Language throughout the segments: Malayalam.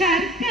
charca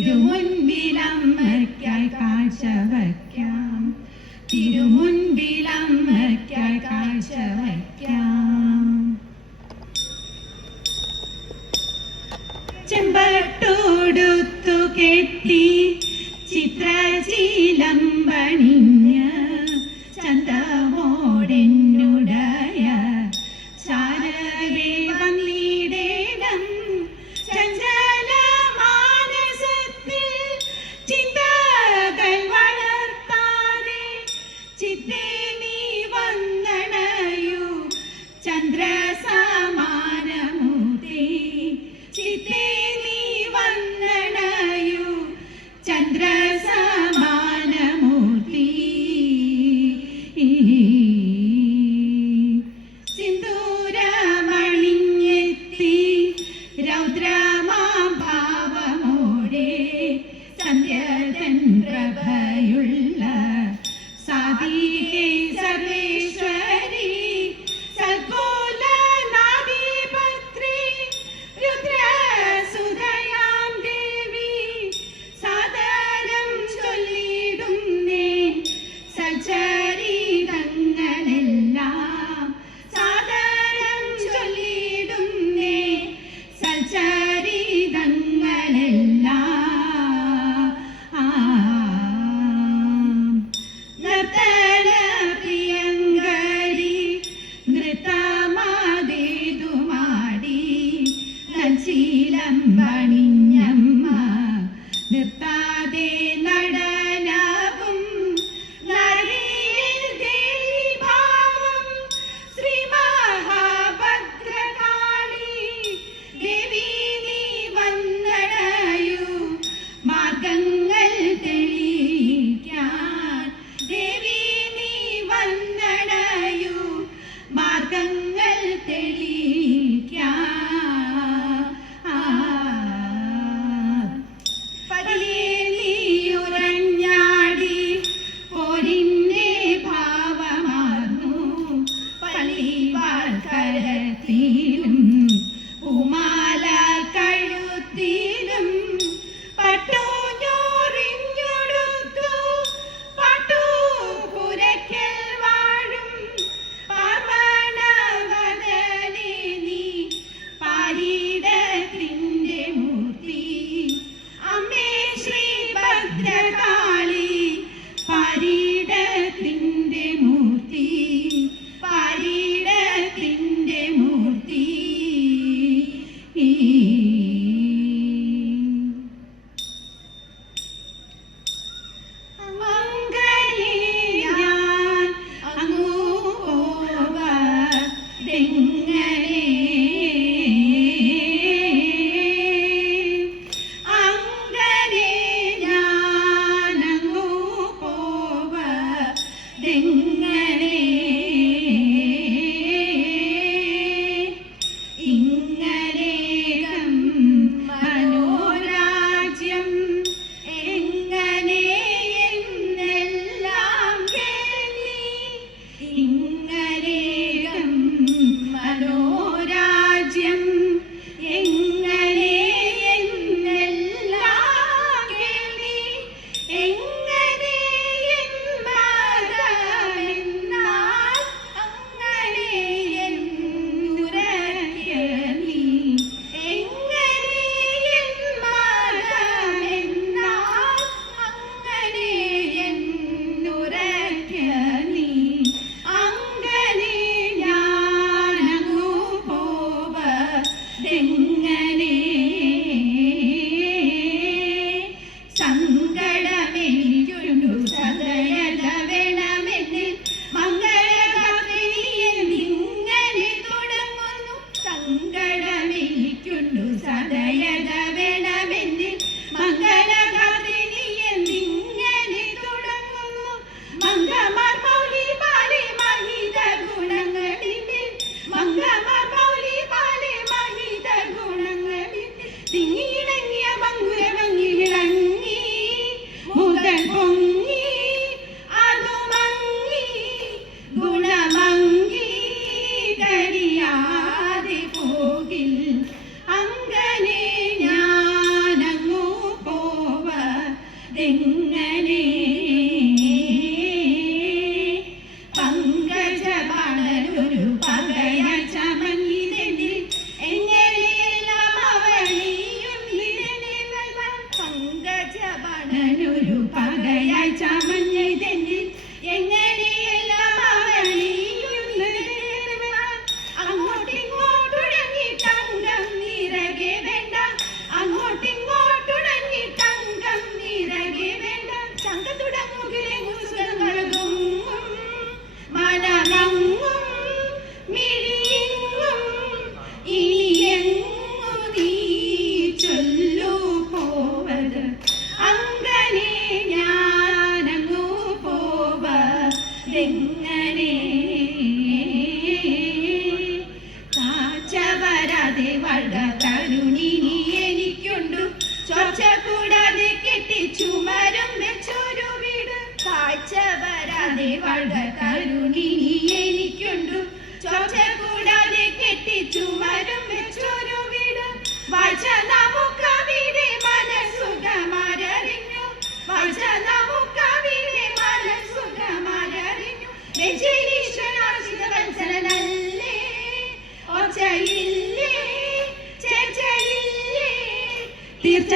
തിരുമുൻപിലം വയ്ക്കാൽ കാഴ്ച വയ്ക്കാം തിരുമുൻപിലം വയ്ക്കാൽ കാഴ്ച വയ്ക്കാം ചെമ്പട്ടോടുത്തു കെട്ടി ചിത്രശീലം പണിഞ്ഞ. അകങ്ങൾ തെളിയും in സങ്കടമെനിക്കുണ്ടു സകല തിങ്ങനെ പങ്കജ പടരൊരു പകയ ചമഞ്ഞിരനിൽ എങ്ങനെയെല്ലാം അവളിയും പങ്കജ പടരൊരു പകയ ചമഞ്ഞിരനിൽ എങ്ങനെയെല്ലാം എങ്ങനെ? കാച്ച വരാതെ വള തരുണിനി എനിക്കുണ്ടു. ചോർച്ച കൂടാതെ കെട്ടിച്ചു. തീർച്ച